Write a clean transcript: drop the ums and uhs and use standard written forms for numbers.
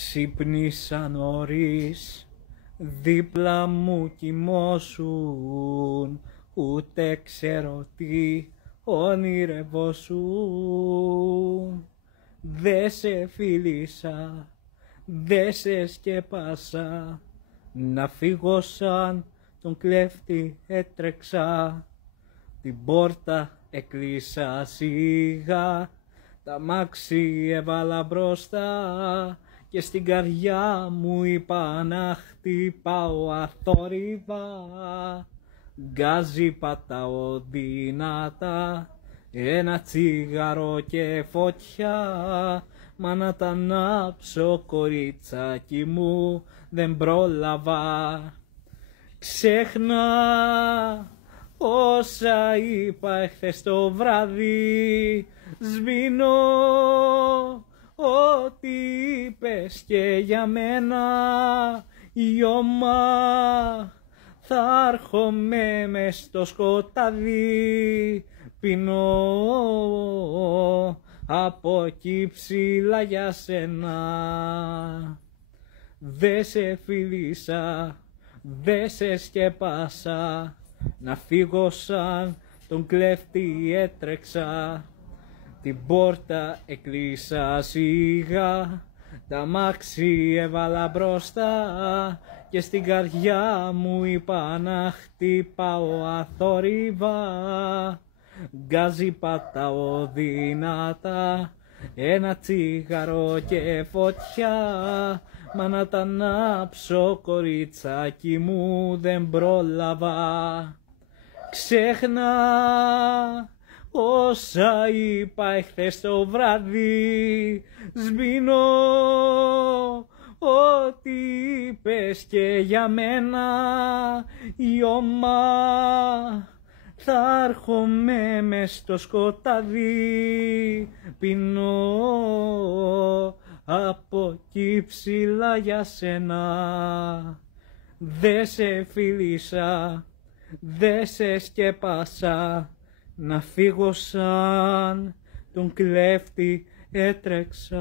Ξύπνησα νωρίς, δίπλα μου κοιμώσουν, ούτε ξέρω τι όνειρευόσουν. Δε σε φίλησα, δε σε σκέπασα, να φύγω σαν τον κλέφτη έτρεξα. Την πόρτα έκλεισα σιγά, τα μάξι έβαλα μπροστά και στην καρδιά μου είπα να χτυπάω αθόρυβα. Γκάζι πατάω δυνατά, ένα τσίγαρο και φωτιά, μα να τα ανάψω κοριτσάκι μου δεν πρόλαβα. Ξέχνα όσα είπα εχθές το βράδυ, σβήνω ό,τι είπες και για μένα. Γιώμα, θα έρχομαι μες στο σκοτάδι, πεινώ από εκεί ψηλά για σένα. Δε σε φίλησα, δε σε σκέπασα, να φύγω σαν τον κλέφτη έτρεξα. Την πόρτα έκλεισα σιγά, τα μάξι έβαλα μπροστά και στην καρδιά μου είπα να χτυπάω αθόρυβα. Γκάζι πατάω δυνατά, ένα τσίγαρο και φωτιά, μα να τα ανάψω κοριτσάκι μου δεν πρόλαβα. Ξέχνα όσα είπα εχθές το βράδυ, σβήνω ό,τι είπες και για μένα. Γιώμα, θα έρχομαι μες στο σκοτάδι, πεινώ από εκεί ψηλά για σένα. Δε σε φίλησα, δε σε σκέπασα, να φύγω σαν τον κλέφτη έτρεξα.